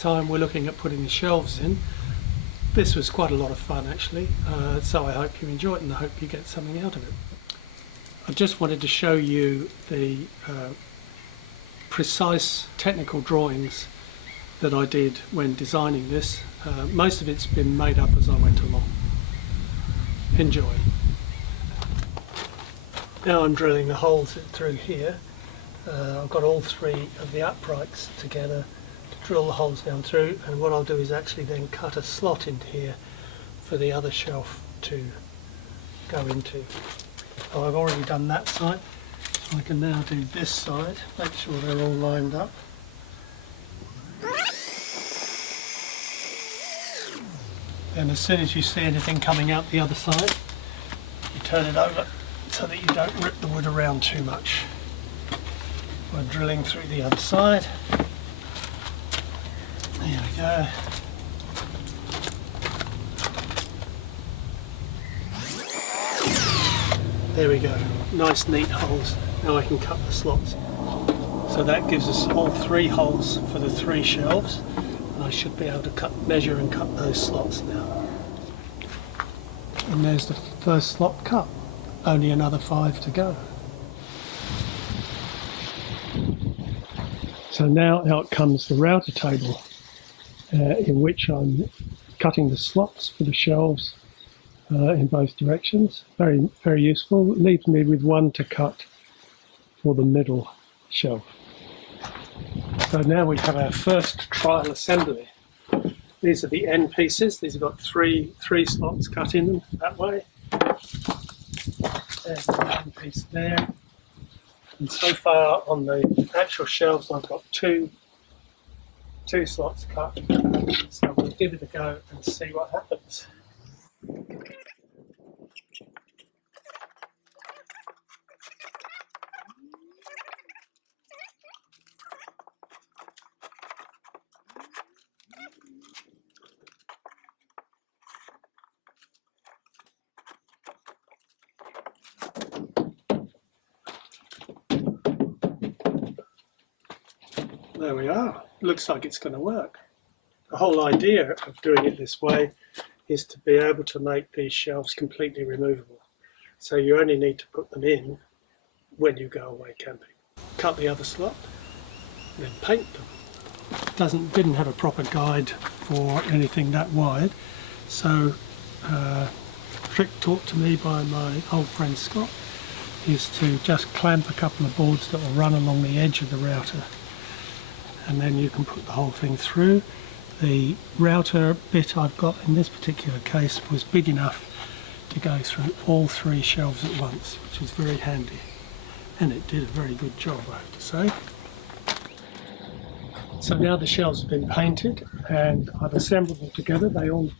time we're looking at putting the shelves in. This was quite a lot of fun actually, so I hope you enjoy it and I hope you get something out of it. I just wanted to show you the precise technical drawings that I did when designing this. Most of it's been made up as I went along. Enjoy. Now I'm drilling the holes through here. I've got all three of the uprights together to drill the holes down through, and what I'll do is actually then cut a slot into here for the other shelf to go into. So I've already done that side, so I can now do this side, make sure they're all lined up. Then as soon as you see anything coming out the other side, you turn it over so that you don't rip the wood around too much. We're drilling through the other side. There we go. There we go. Nice neat holes. Now I can cut the slots. So that gives us all three holes for the three shelves. And I should be able to measure and cut those slots now. And there's the first slot cut. Only another 5 to go. So now out comes the router table, in which I'm cutting the slots for the shelves in both directions. Very, very useful. Leaves me with one to cut for the middle shelf. So now we have our first trial assembly. These are the end pieces. These have got three slots cut in them that way. There's the end piece there. And so far on the actual shelves I've got two slots cut. So we'll give it a go and see what happens. There we are. Looks like it's going to work. The whole idea of doing it this way is to be able to make these shelves completely removable. So you only need to put them in when you go away camping. Cut the other slot, then paint them. Didn't have a proper guide for anything that wide, so trick taught to me by my old friend Scott is to just clamp a couple of boards that will run along the edge of the router, and then you can put the whole thing through. The router bit I've got in this particular case was big enough to go through all three shelves at once, which was very handy, and it did a very good job, I have to say. So now the shelves have been painted and I've assembled them together. They all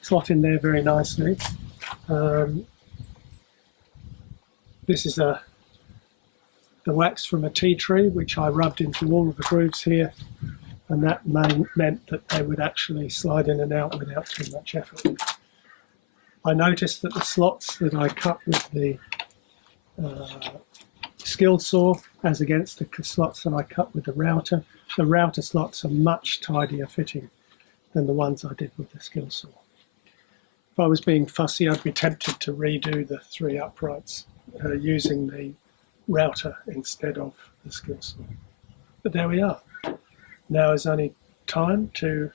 slot in there very nicely. This is the wax from a tea tree, which I rubbed into all of the grooves here, and that meant that they would actually slide in and out without too much effort. I noticed that the slots that I cut with the skill saw, as against the slots that I cut with the router slots are much tidier fitting than the ones I did with the skill saw. If I was being fussy, I'd be tempted to redo the three uprights using the router instead of the skill saw. But there we are. Now is only time to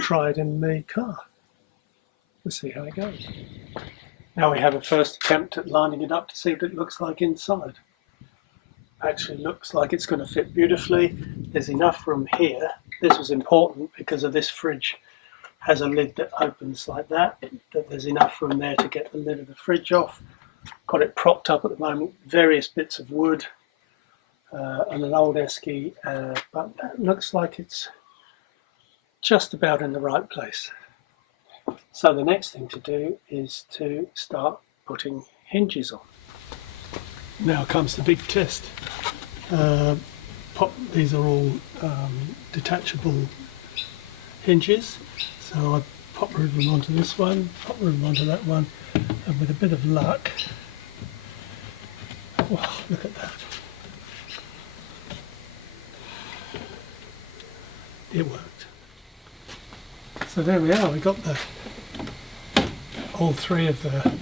try it in the car. We'll see how it goes. Now we have a first attempt at lining it up to see what it looks like inside. Actually looks like it's going to fit beautifully. There's enough room here. This was important because of this fridge has a lid that opens like that there's enough room there to get the lid of the fridge off. Got it propped up at the moment, various bits of wood and an old esky, but that looks like it's just about in the right place. So the next thing to do is to start putting hinges on. Now comes the big test. These are all detachable hinges, so I pop them onto this one, pop them onto that one, and with a bit of luck, wow, look at that. it worked. So there we are, we got all three of the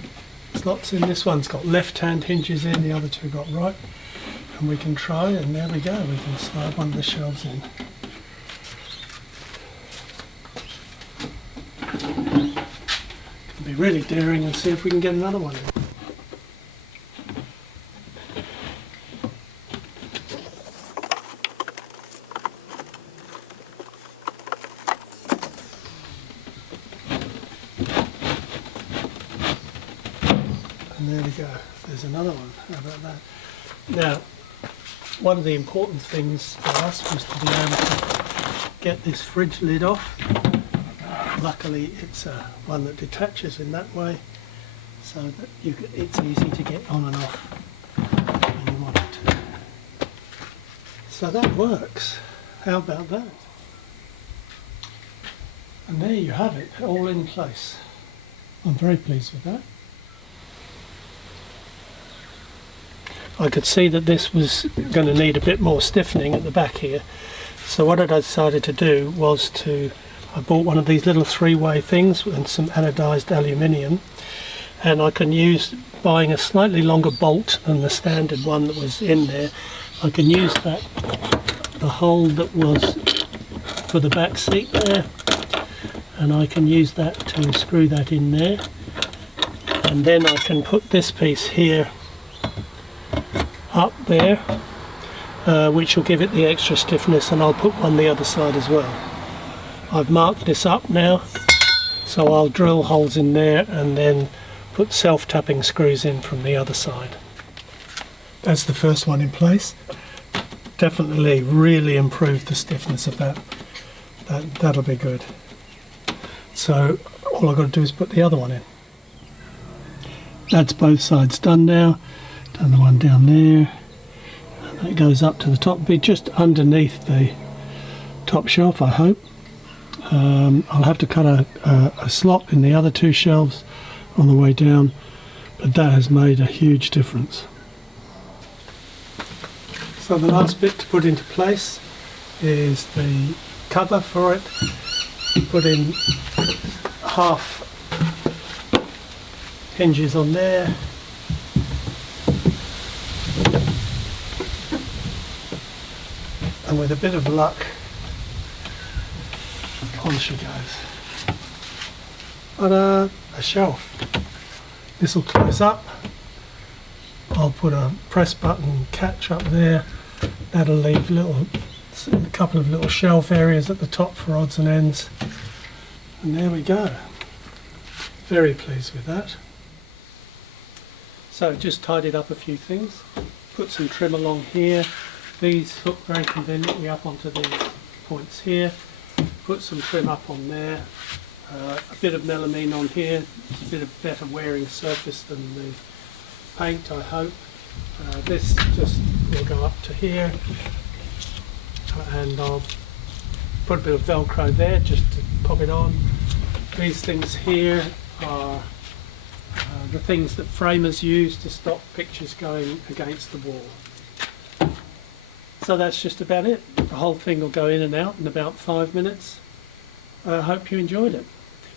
slots in. This one's got left-hand hinges in, the other two got right. And we can try, and there we go, we can slide one of the shelves in. Can be really daring and see if we can get another one in. And there we go, there's another one. How about that? Now, one of the important things for us was to be able to get this fridge lid off. Luckily it's one that detaches in that way, so that it's easy to get on and off when you want it to. So that works. How about that? And there you have it, all in place. I'm very pleased with that. I could see that this was going to need a bit more stiffening at the back here, so what I decided to do was I bought one of these little three-way things and some anodized aluminium, and I can use, buying a slightly longer bolt than the standard one that was in there, I can use the hole that was for the back seat there, and I can use that to screw that in there, and then I can put this piece here up there, which will give it the extra stiffness, and I'll put one the other side as well. I've marked this up now, so I'll drill holes in there and then put self-tapping screws in from the other side. That's the first one in place. Definitely really improved the stiffness of that. That'll be good. So all I've got to do is put the other one in. That's both sides done now. Done the one down there, and it goes up to the top, be just underneath the top shelf, I hope. I'll have to cut a slot in the other two shelves on the way down, but that has made a huge difference. So the last bit to put into place is the cover for it. Put in half hinges on there. And with a bit of luck, on she goes. Ta-da! A shelf. This will close up. I'll put a press button catch up there. That'll leave a couple of little shelf areas at the top for odds and ends. And there we go. Very pleased with that. So just tidied up a few things. Put some trim along here. These hook very conveniently up onto these points here. Put some trim up on there. A bit of melamine on here. It's a bit of better wearing surface than the paint, I hope. This just will go up to here, and I'll put a bit of Velcro there just to pop it on. These things here are the things that framers use to stop pictures going against the wall. So that's just about it. The whole thing will go in and out in about 5 minutes. I hope you enjoyed it.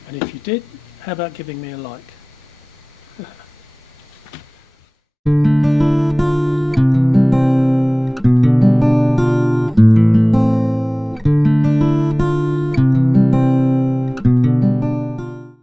And if you did, how about giving me a like?